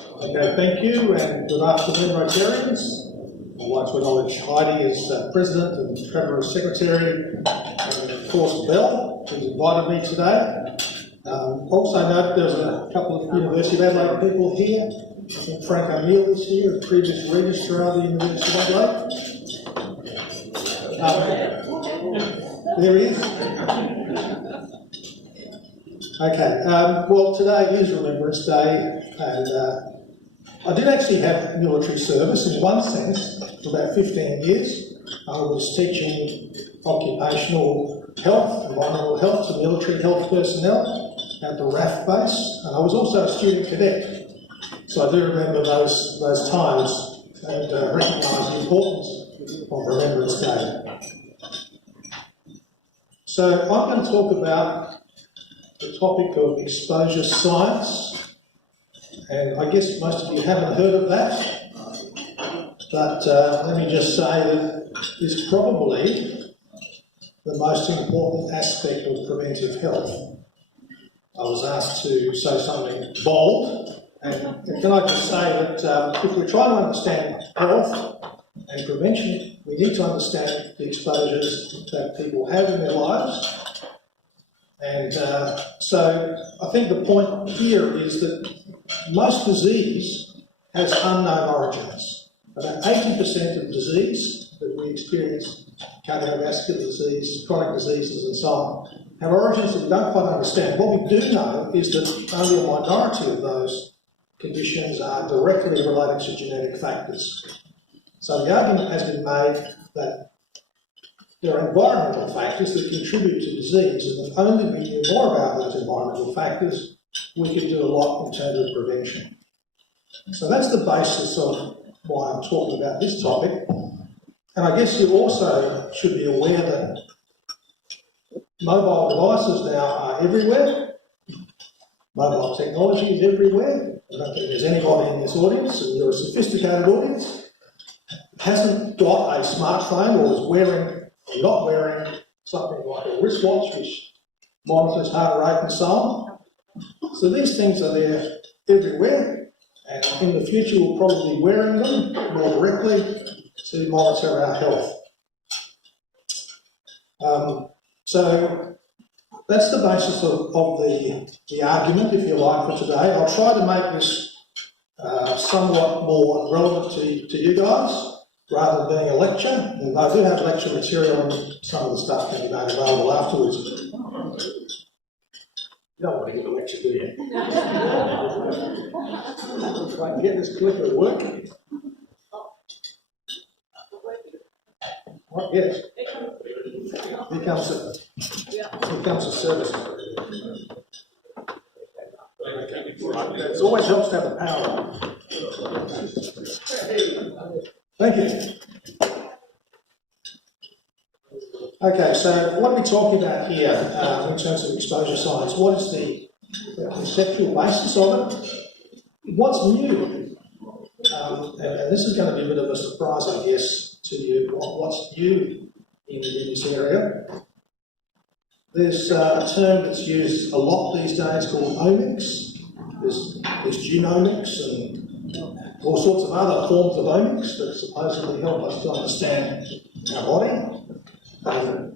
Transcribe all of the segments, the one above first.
Okay, thank you, and good afternoon, Rotarians. I'd like to acknowledge Heidi as President and Trevor as Secretary, and of course Belle, who's invited me today. Also note there's a couple of University of Adelaide people here. I think Frank O'Neill is here, a previous Registrar of the University of Adelaide. There he is. Okay, well today is Remembrance Day, and I did actually have military service in one sense for about 15 years. I was teaching occupational health, environmental health to military health personnel at the RAF base, and I was also a student cadet. So I do remember those times and recognise the importance of Remembrance Day. So I'm going to talk about the topic of exposure science. And I guess most of you haven't heard of that, but let me just say that it's probably the most important aspect of preventive health. I was asked to say something bold, and can I just say that if we're trying to understand health and prevention, we need to understand the exposures that people have in their lives. And so I think the point here is that most disease has unknown origins. About 80% of disease that we experience, cardiovascular disease, chronic diseases and so on, have origins that we don't quite understand. What we do know is that only a minority of those conditions are directly related to genetic factors. So the argument has been made that there are environmental factors that contribute to disease, and if only we knew more about those environmental factors, we could do a lot in terms of prevention. So that's the basis of why I'm talking about this topic. And I guess you also should be aware that mobile devices now are everywhere. Mobile technology is everywhere. I don't think there's anybody in this audience, and you're a sophisticated audience, hasn't got a smartphone or is wearing or not wearing something like a wristwatch which monitors heart rate and so on. So these things are there everywhere, and in the future we'll probably be wearing them more directly to monitor our health. So that's the basis of the argument, if you like, for today. I'll try to make this somewhat more relevant to you guys, rather than being a lecture. And I do have lecture material, and some of the stuff can be made available afterwards. You don't want to give a lecture, do you? If I can get this clicker to work. What? Yes. Here comes the service. It always helps to have the power on. Thank you. Okay, so what are we talking about here in terms of exposure science? What is the conceptual basis of it? What's new? And this is going to be a bit of a surprise, I guess, to you. What's new in this area? There's a term that's used a lot these days called omics. There's genomics and all sorts of other forms of omics that supposedly help us to understand our body.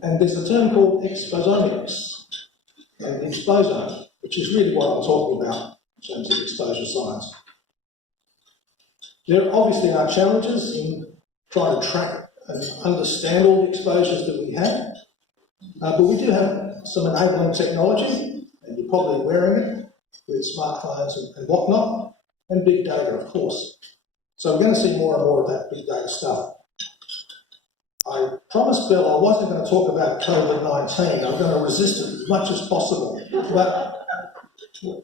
And there's a term called exposomics and the exposome, which is really what I'm talking about in terms of exposure science. There obviously are challenges in trying to track and understand all the exposures that we have, but we do have some enabling technology, and you're probably wearing it with smartphones and whatnot, and big data, of course. So we're going to see more and more of that big data stuff. I promised Bill I wasn't going to talk about COVID-19. I'm going to resist it as much as possible. But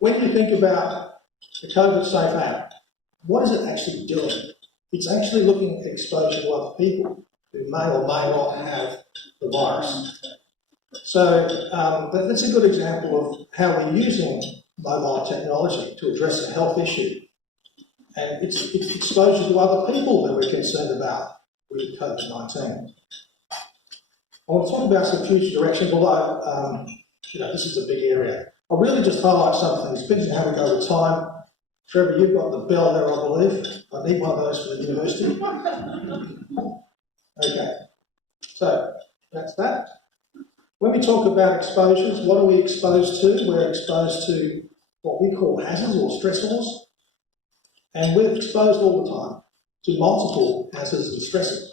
when you think about the COVID Safe app, what is it actually doing? It's actually looking at exposure to other people who may or may not have the virus. So that's a good example of how we're using mobile technology to address a health issue. And it's exposure to other people that we're concerned about with COVID-19. I want to talk about some future directions, although this is a big area. I'll really just highlight some things, depending on how we go with time. Trevor, you've got the bell there, I believe. I need one of those for the university. Okay, so that's that. When we talk about exposures, what are we exposed to? We're exposed to what we call hazards or stressors, and we're exposed all the time to multiple hazards and stressors.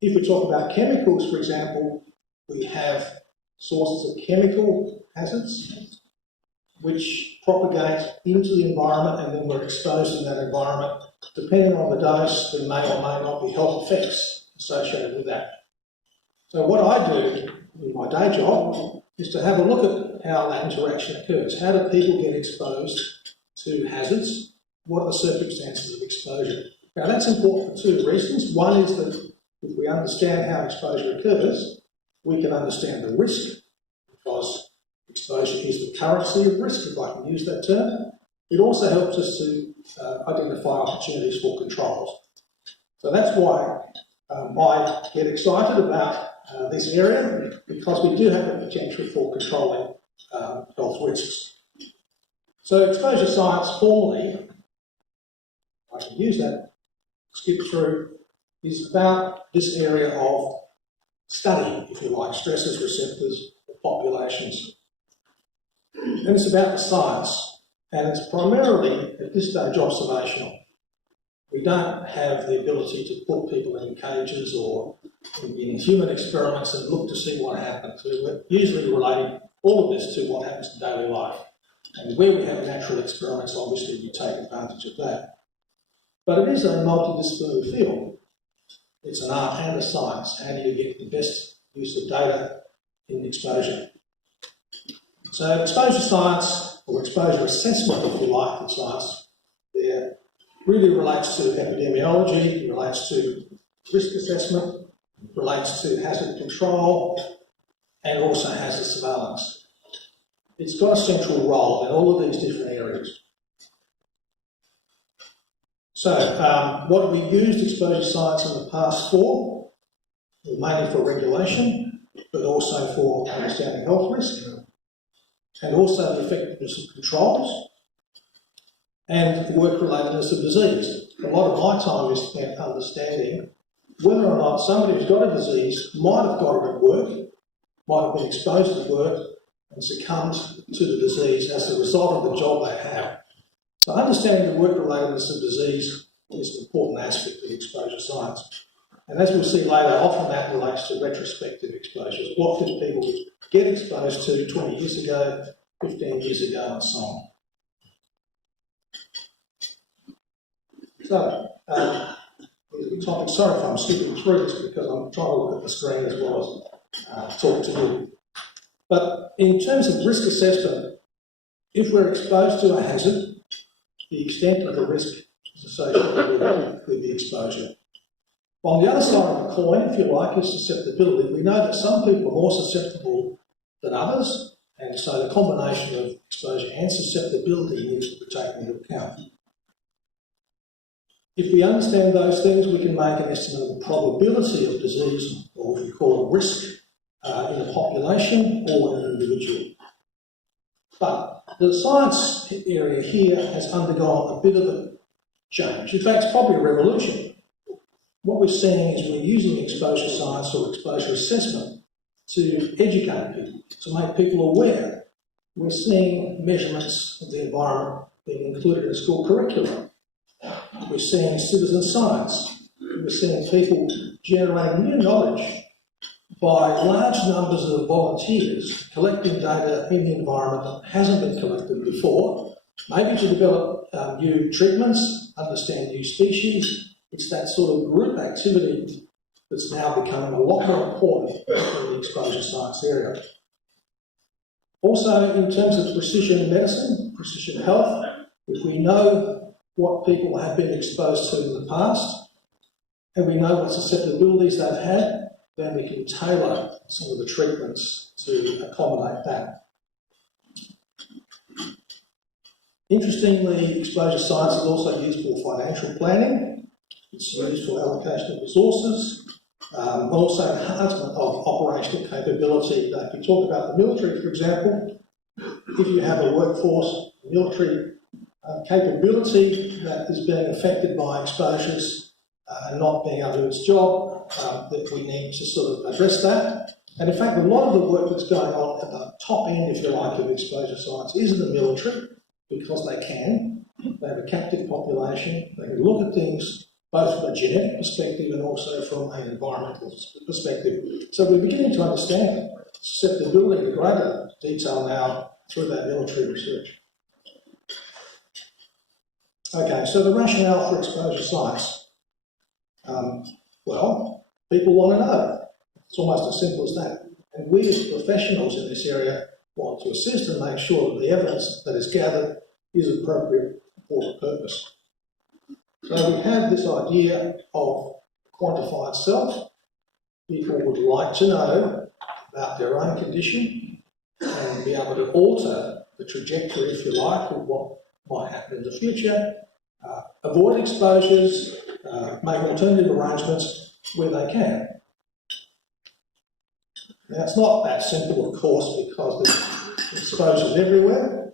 If we talk about chemicals, for example, we have sources of chemical hazards which propagate into the environment, and then we're exposed in that environment. Depending on the dose, there may or may not be health effects associated with that. So what I do in my day job is to have a look at how that interaction occurs. How do people get exposed to hazards? What are the circumstances of exposure? Now that's important for two reasons. One is that if we understand how exposure occurs, we can understand the risk, because exposure is the currency of risk, if I can use that term. It also helps us to identify opportunities for controls. So that's why I get excited about this area, because we do have the potential for controlling health risks. So exposure science formally, I can use that, skip through, is about this area of study, if you like, stresses, receptors, populations. And it's about the science, and it's primarily, at this stage, observational. We don't have the ability to put people in cages or in human experiments and look to see what happens. We're usually relating all of this to what happens in daily life. And where we have natural experiments, obviously we take advantage of that. But it is a multidisciplinary field. It's an art and a science. How do you get the best use of data in exposure? So exposure science, or exposure assessment, if you like, in science, there really relates to epidemiology, it relates to risk assessment, it relates to hazard control, and also hazard surveillance. It's got a central role in all of these different areas. So, what have we used exposure science in the past for? Well, mainly for regulation, but also for understanding health risk, and also the effectiveness of controls, and the work-relatedness of disease. A lot of my time is spent understanding whether or not somebody who's got a disease might have got it at work, might have been exposed at work, and succumbed to the disease as a result of the job they have. So understanding the work-relatedness of disease is an important aspect of exposure science. And as we'll see later, often that relates to retrospective exposures. What did people get exposed to 20 years ago, 15 years ago, and so on. So, here's a topic. Sorry if I'm skipping through this because I'm trying to look at the screen as well as talk to you. But in terms of risk assessment, if we're exposed to a hazard, the extent of the risk is associated with the exposure. On the other side of the coin, if you like, is susceptibility. We know that some people are more susceptible than others, and so the combination of exposure and susceptibility needs to be taken into account. If we understand those things, we can make an estimate of the probability of disease, or what we call a risk, in a population or in an individual. But the science area here has undergone a bit of a change. In fact, it's probably a revolution. What we're seeing is we're using exposure science or exposure assessment to educate people, to make people aware. We're seeing measurements of the environment being included in school curriculum. We're seeing citizen science. We're seeing people generating new knowledge by large numbers of volunteers collecting data in the environment that hasn't been collected before, maybe to develop new treatments, understand new species. It's that sort of group activity that's now becoming a lot more important in the exposure science area. Also, in terms of precision medicine, precision health, if we know what people have been exposed to in the past, and we know what susceptibilities they've had, then we can tailor some of the treatments to accommodate that. Interestingly, exposure science is also used for financial planning. It's used for allocation of resources, also enhancement of operational capability. If you talk about the military, for example, if you have a workforce, military capability that is being affected by exposures and not being able to do its job, that we need to sort of address that. And in fact, a lot of the work that's going on at the top end, if you like, of exposure science is in the military, because they have a captive population, they can look at things both from a genetic perspective and also from an environmental perspective. So we're beginning to understand susceptibility to greater detail now through that military research. Okay, so the rationale for exposure science. Well, people want to know. It's almost as simple as that. And we as professionals in this area want to assist and make sure that the evidence that is gathered is appropriate for the purpose. So we have this idea of quantified self. People would like to know about their own condition and be able to alter the trajectory, if you like, of what might happen in the future, avoid exposures, make alternative arrangements where they can. Now, it's not that simple, of course, because there's exposures everywhere,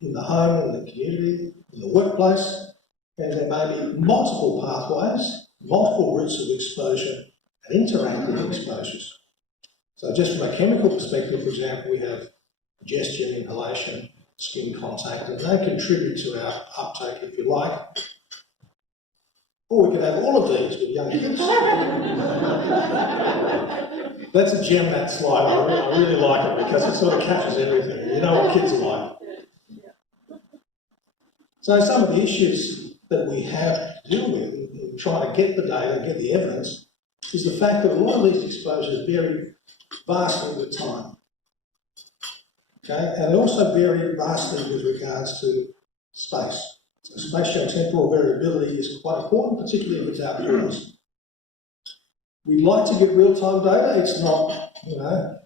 in the home, in the community, in the workplace, and there may be multiple pathways, multiple routes of exposure, and interactive exposures. So just from a chemical perspective, for example, we have ingestion, inhalation, skin contact, and they contribute to our uptake, if you like. Or we could have all of these with young kids. That's a gem, that slide. I really like it because it sort of captures everything. You know what kids are like. So some of the issues that we have to deal with in trying to get the data, get the evidence, is the fact that a lot of these exposures vary vastly with time. Okay? And they also vary vastly with regards to space. So spatio-temporal variability is quite important, particularly if it's outdoors. We'd like to get real-time data. It's not,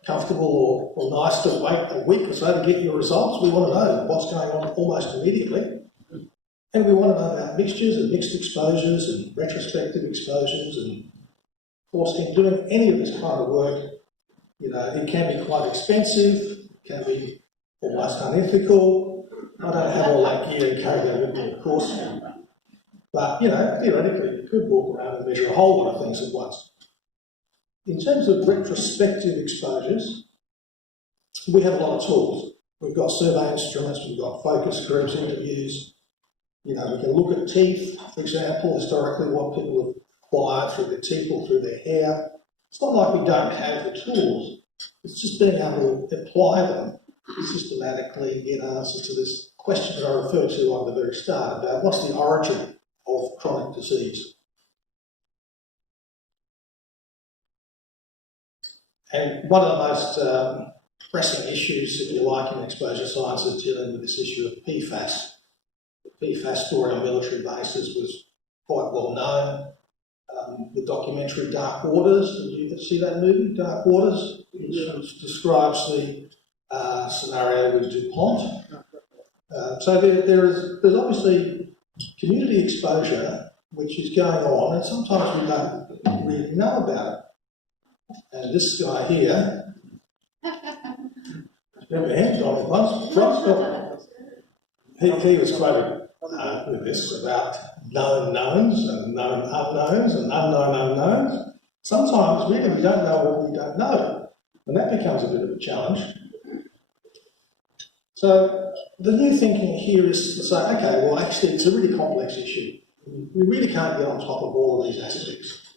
comfortable or nice to wait a week or so to get your results. We want to know what's going on almost immediately. And we want to know about mixtures and mixed exposures and retrospective exposures. And of course, in doing any of this kind of work, it can be quite expensive, it can be almost unethical. I don't have all that gear and carry with me, of course. But, theoretically, you could walk around and measure a whole lot of things at once. In terms of retrospective exposures, we have a lot of tools. We've got survey instruments, we've got focus groups, interviews. We can look at teeth, for example, historically what people have acquired through their teeth or through their hair. It's not like we don't have the tools, it's just being able to apply them systematically, get answers to this question that I referred to on the very start about what's the origin of chronic disease. And one of the most pressing issues, if you like, in exposure science is dealing with this issue of PFAS. The PFAS story on military bases was quite well known. The documentary Dark Waters, did you see that movie, Dark Waters? Which describes the scenario with DuPont. So there's obviously community exposure which is going on, and sometimes we don't really know about it. And this guy here, remember him, Donald once, he was quoted with this about known knowns and known unknowns and unknown unknowns. Sometimes really we don't know what we don't know, and that becomes a bit of a challenge. So the new thinking here is to say, okay, well actually it's a really complex issue. We really can't get on top of all of these aspects.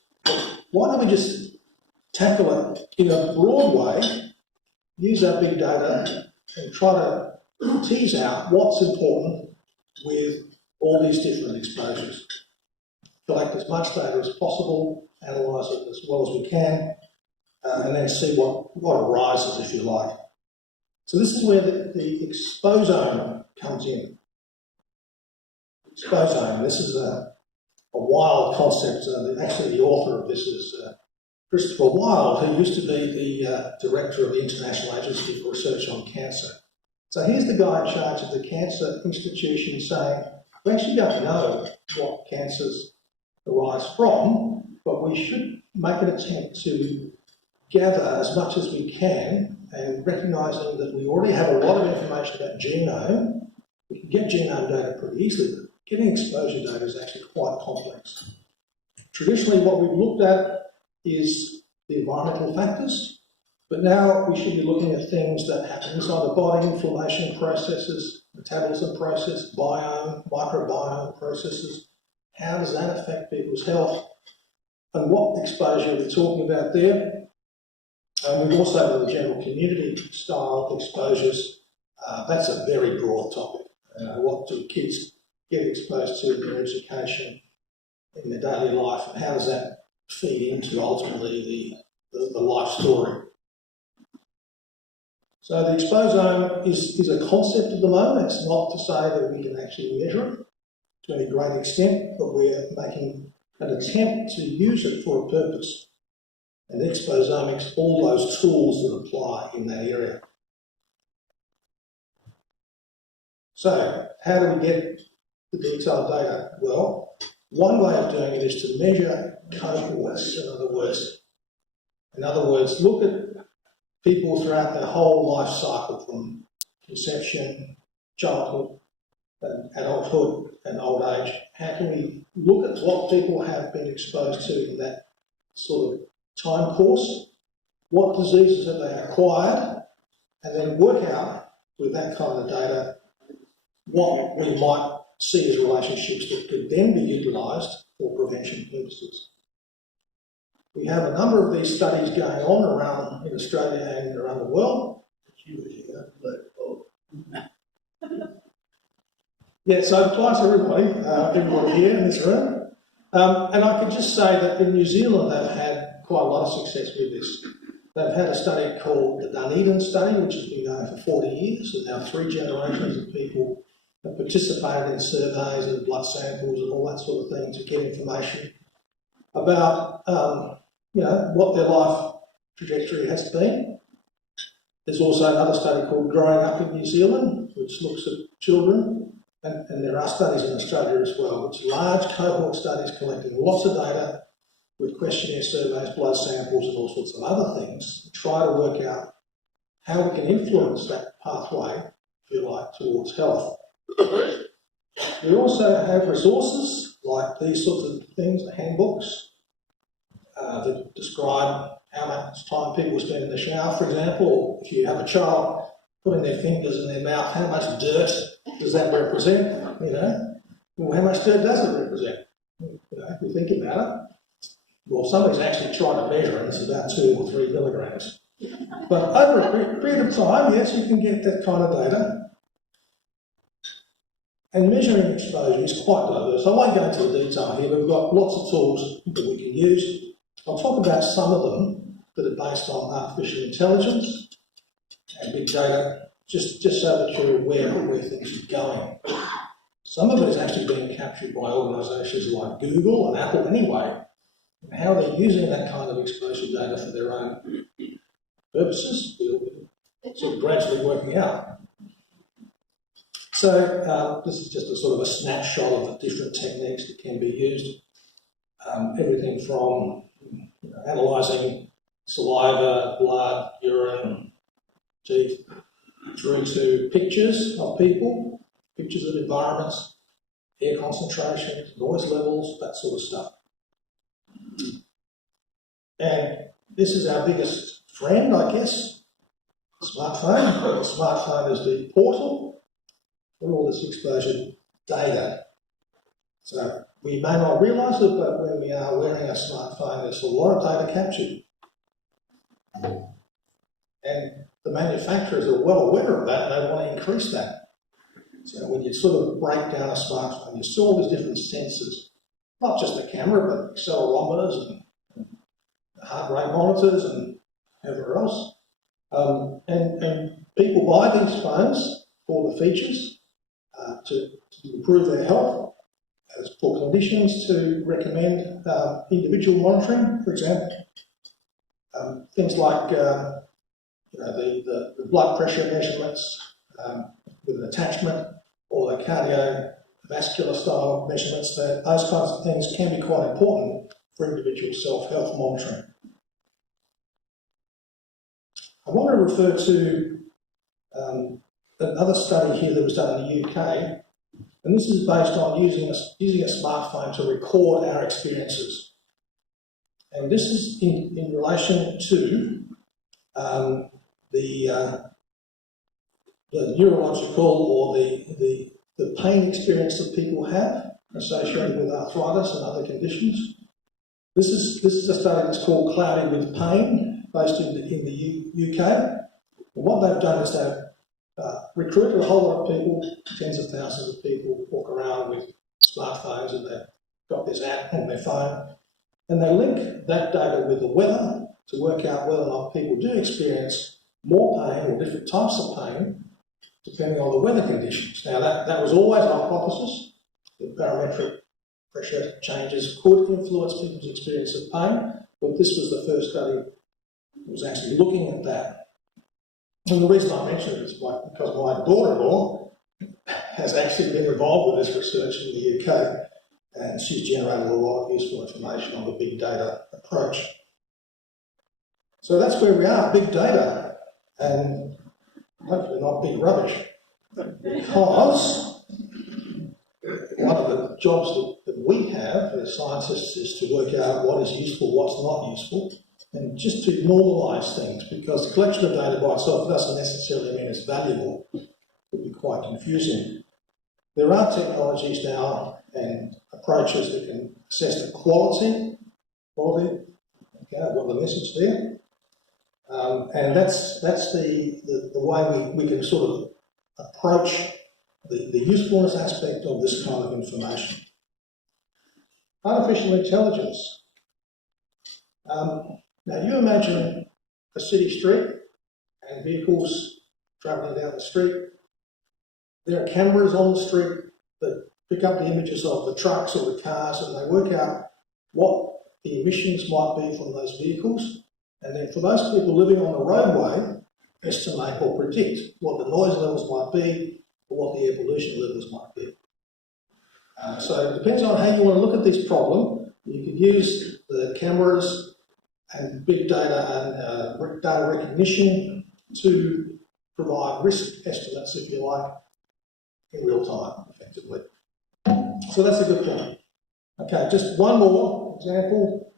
Why don't we just tackle it in a broad way, use our big data and try to tease out what's important with all these different exposures. Collect as much data as possible, analyse it as well as we can, and then see what arises, if you like. So this is where the exposome comes in. Exposome, this is a wild concept. Actually, the author of this is Christopher Wilde, who used to be the director of the International Agency for Research on Cancer. So here's the guy in charge of the cancer institution saying, we actually don't know what cancers arise from, but we should make an attempt to gather as much as we can and recognising that we already have a lot of information about genome. We can get genome data pretty easily, but getting exposure data is actually quite complex. Traditionally, what we've looked at is the environmental factors, but now we should be looking at things that happen inside the body, inflammation processes, metabolism process, biome, microbiome processes. How does that affect people's health? And what exposure are we talking about there? And we've also got the general community style exposures. That's a very broad topic. What do kids get exposed to in their education, in their daily life, and how does that feed into ultimately the life story? So the exposome is a concept at the moment. It's not to say that we can actually measure it to any great extent, but we're making an attempt to use it for a purpose. And exposomics, all those tools that apply in that area. So, how do we get the detailed data? Well, one way of doing it is to measure cohorts, in other words. In other words, look at people throughout their whole life cycle, from conception, childhood, and adulthood, and old age. How can we look at what people have been exposed to in that sort of time course, what diseases have they acquired, and then work out with that kind of data what we might see as relationships that could then be utilised for prevention purposes. We have a number of these studies going on around in Australia and around the world. Yeah, so it applies to everybody here in this room. And I can just say that in New Zealand they've had quite a lot of success with this. They've had a study called the Dunedin Study, which has been going for 40 years, and now 3 generations of people have participated in surveys and blood samples and all that sort of thing to get information about what their life trajectory has been. There's also another study called Growing Up in New Zealand, which looks at children, and there are studies in Australia as well, which are large cohort studies collecting lots of data with questionnaire surveys, blood samples and all sorts of other things, to try to work out how we can influence that pathway, if you like, towards health. We also have resources like these sorts of things, the handbooks, that describe how much time people spend in the shower, for example, or if you have a child putting their fingers in their mouth, how much dirt does that represent, Well, how much dirt does it represent? If you think about it. Well, somebody's actually trying to measure it, it's about 2 or 3 milligrams. But over a period of time, yes, you can get that kind of data. And measuring exposure is quite diverse. I won't go into the detail here, we've got lots of tools that we can use. I'll talk about some of them that are based on artificial intelligence and big data, just so that you're aware of where things are going. Some of it is actually being captured by organisations like Google and Apple anyway, and how they're using that kind of exposure data for their own purposes, it's sort of gradually working out. So this is just a sort of a snapshot of the different techniques that can be used. Everything from analysing saliva, blood, urine, teeth, through to pictures of people, pictures of environments, air concentrations, noise levels, that sort of stuff. And this is our biggest friend, I guess, the smartphone. The smartphone is the portal for all this exposure data. So we may not realise it, but when we are wearing a smartphone, there's a lot of data captured. And the manufacturers are well aware of that, and they want to increase that. So when you sort of break down a smartphone, you see all these different sensors, not just the camera, but accelerometers and heart rate monitors and whatever else. And people buy these phones for the features to improve their health, as for clinicians to recommend individual monitoring, for example. Things like the blood pressure measurements with an attachment, or the cardiovascular style measurements, those kinds of things can be quite important for individual self-health monitoring. I want to refer to another study here that was done in the UK, and this is based on using a smartphone to record our experiences. And this is in relation to the neurological or the pain experience that people have associated with arthritis and other conditions. This is a study that's called Cloudy with Pain, based in the UK. And what they've done is they've recruited a whole lot of people, tens of thousands of people walk around with smartphones, and they've got this app on their phone, and they link that data with the weather to work out whether or not people do experience more pain or different types of pain depending on the weather conditions. Now that was always a hypothesis, that barometric pressure changes could influence people's experience of pain, but this was the first study that was actually looking at that. And the reason I mention it is because my daughter-in-law has actually been involved with this research in the UK, and she's generated a lot of useful information on the big data approach. So that's where we are, big data, and hopefully not big rubbish, because one of the jobs that we have as scientists is to work out what is useful, what's not useful, and just to normalise things, because the collection of data by itself doesn't necessarily mean it's valuable. It could be quite confusing. There are technologies now and approaches that can assess the quality. Okay, I've got the message there. And that's the way we can sort of approach the usefulness aspect of this kind of information. Artificial intelligence. Now you imagine a city street and vehicles travelling down the street. There are cameras on the street that pick up the images of the trucks or the cars, and they work out what the emissions might be from those vehicles. And then for those people living on the roadway, estimate or predict what the noise levels might be or what the air pollution levels might be. So it depends on how you want to look at this problem. You could use the cameras and big data and data recognition to provide risk estimates, if you like, in real time, effectively. So that's a good point. Okay, just one more example.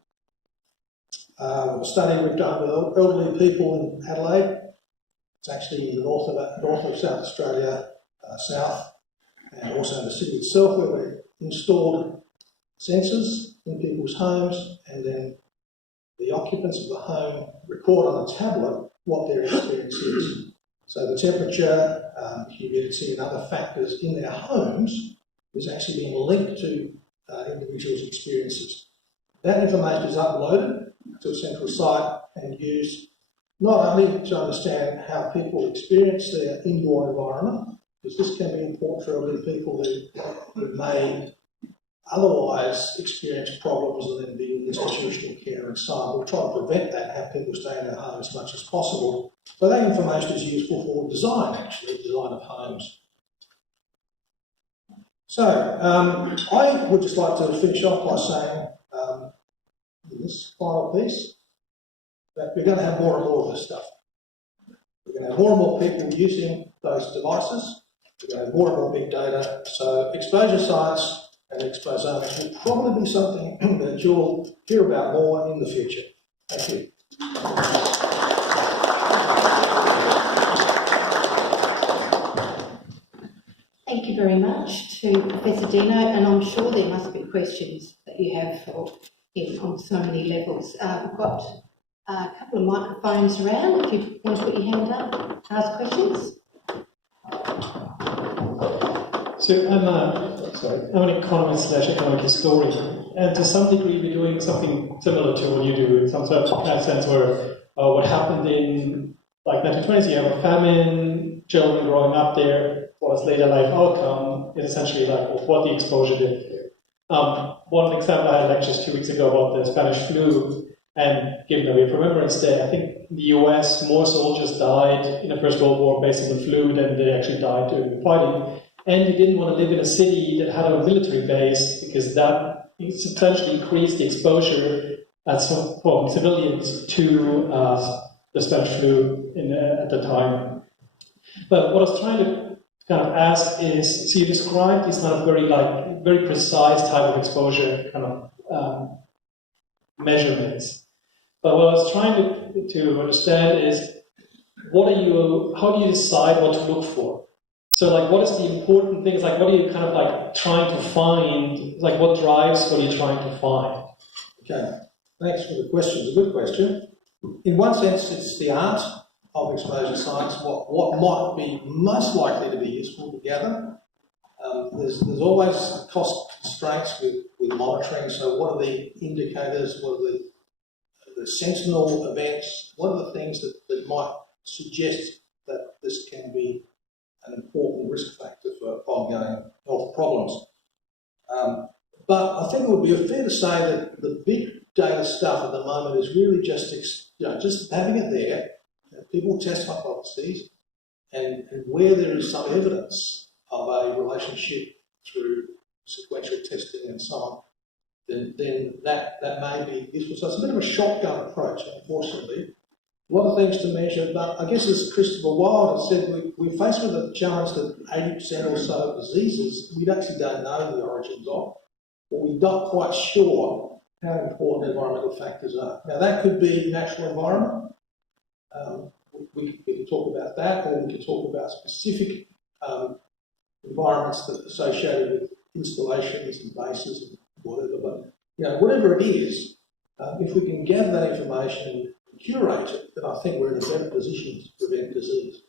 A study we've done with elderly people in Adelaide. It's actually in the north of South Australia, south, and also in the city itself, where we installed sensors in people's homes, and then the occupants of the home record on a tablet what their experience is. So the temperature, humidity, and other factors in their homes is actually being linked to individuals' experiences. That information is uploaded to a central site and used not only to understand how people experience their indoor environment, because this can be important for elderly people who may otherwise experience problems and then be in institutional care and so on. We'll try to prevent that, have people stay in their home as much as possible. But that information is useful for design, actually, design of homes. So, I would just like to finish off by saying, in this final piece, that we're going to have more and more of this stuff. We're going to have more and more people using those devices. We're going to have more and more big data. So exposure science and exposomics will probably be something that you'll hear about more in the future. Thank you. Thank you very much to Professor Dino, and I'm sure there must be questions that you have for him on so many levels. We've got a couple of microphones around if you want to put your hand up, ask questions. So I'm an economist / economic historian, and to some degree we're doing something similar to what you do, in some sort of sense where what happened in like 1920s, you have a famine, children growing up there, what is later life outcome is essentially like what the exposure did. One example, I had lectures 2 weeks ago about the Spanish flu, and given that we have Remembrance Day, I think in the US more soldiers died in the First World War based on the flu than they actually died during the fighting. And you didn't want to live in a city that had a military base because that substantially increased the exposure from civilians to the Spanish flu at the time. But what I was trying to kind of ask is, so you described these kind of very precise type of exposure kind of measurements. But what I was trying to understand is, how do you decide what to look for? So like, what is the important things? Like, what are you kind of like trying to find? Like, what drives what you're trying to find? Okay, thanks for the question. It's a good question. In one sense, it's the art of exposure science, what might be most likely to be useful to gather. There's always cost constraints with monitoring, so what are the indicators, what are the sentinel events, what are the things that might suggest that this can be an important risk factor for ongoing health problems. But I think it would be fair to say that the big data stuff at the moment is really just having it there. People test hypotheses, and where there is some evidence of a relationship through sequential testing and so on, then that may be useful. So it's a bit of a shotgun approach, unfortunately. A lot of things to measure, but I guess as Christopher Wilde has said, we're faced with a challenge that 80% or so of diseases we actually don't know the origins of, or we're not quite sure how important environmental factors are. Now that could be natural environment. We can talk about that, or we can talk about specific environments that are associated with installations and bases and whatever. But whatever it is, if we can gather that information and curate it, then I think we're in a better position to prevent disease.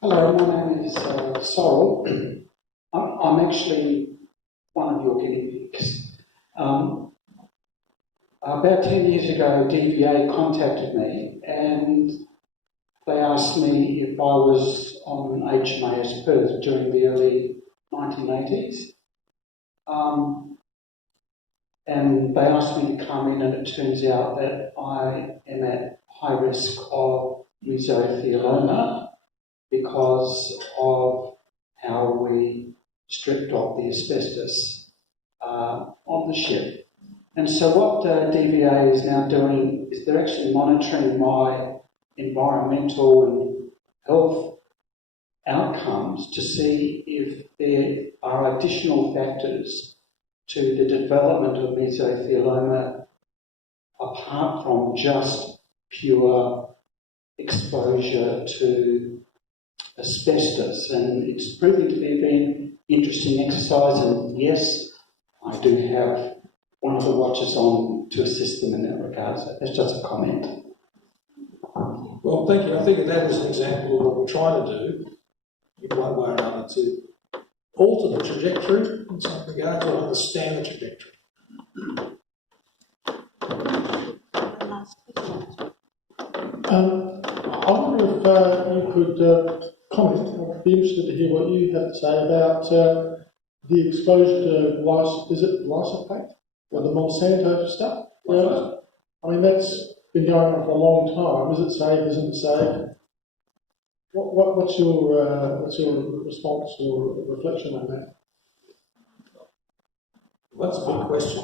Hello, my name is Sorrel. I'm actually one of your guinea pigs. About 10 years ago, DVA contacted me and they asked me if I was on HMAS Perth during the early 1980s. And they asked me to come in, and it turns out that I am at high risk of mesothelioma because of how we stripped off the asbestos on the ship. And so what DVA is now doing is they're actually monitoring my environmental and health outcomes to see if there are additional factors to the development of mesothelioma apart from just pure exposure to asbestos. And it's proving to be a very interesting exercise, and yes, I do have one of the watchers on to assist them in that regard. So that's just a comment. Well, thank you. I think that is an example of what we're trying to do in one way or another to alter the trajectory in some regard, to understand the trajectory. I wonder if you could comment. I'd be interested to hear what you have to say about the exposure to is it glyphosate or the Monsanto stuff? I mean, that's been going on for a long time. Is it safe? Isn't it safe? What's your response or reflection on that? Well, that's a big question.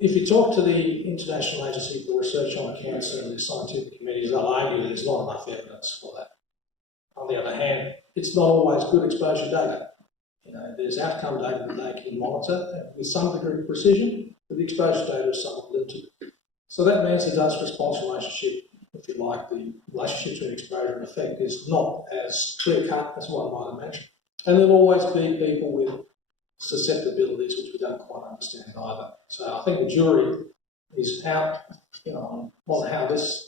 If you talk to the International Agency for Research on Cancer and the scientific committees, they'll argue there's not enough evidence for that. On the other hand, it's not always good exposure data. There's outcome data that they can monitor with some degree of precision, but the exposure data is somewhat limited. So that means the dose-response relationship, if you like, the relationship between exposure and effect is not as clear-cut as one might imagine. And there'll always be people with susceptibilities which we don't quite understand either. So I think the jury is out, on how this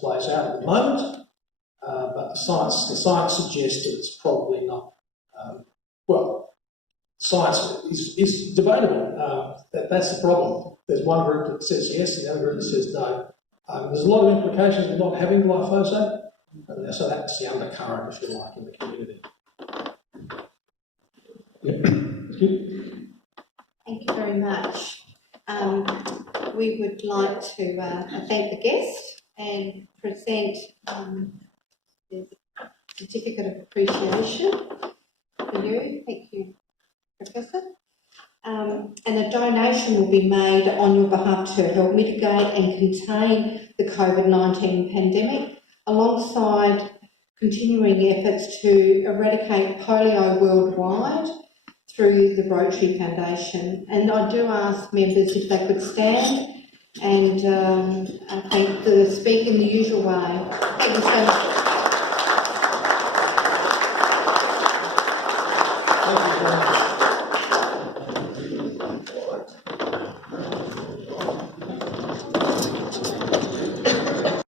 plays out at the moment. But the science suggests that it's probably not. Science is debatable. That's the problem. There's one group that says yes, and the other group that says no. There's a lot of implications of not having glyphosate, and so that's the undercurrent, if you like, in the community. Thank you very much. We would like to thank the guest and present the certificate of appreciation for you. Thank you, Professor. and a donation will be made on your behalf to help mitigate and contain the COVID-19 pandemic, alongside continuing efforts to eradicate polio worldwide through the Rotary Foundation. And I do ask members if they could stand and I thank the speaker in the usual way. Thank you so much. Thank you very much.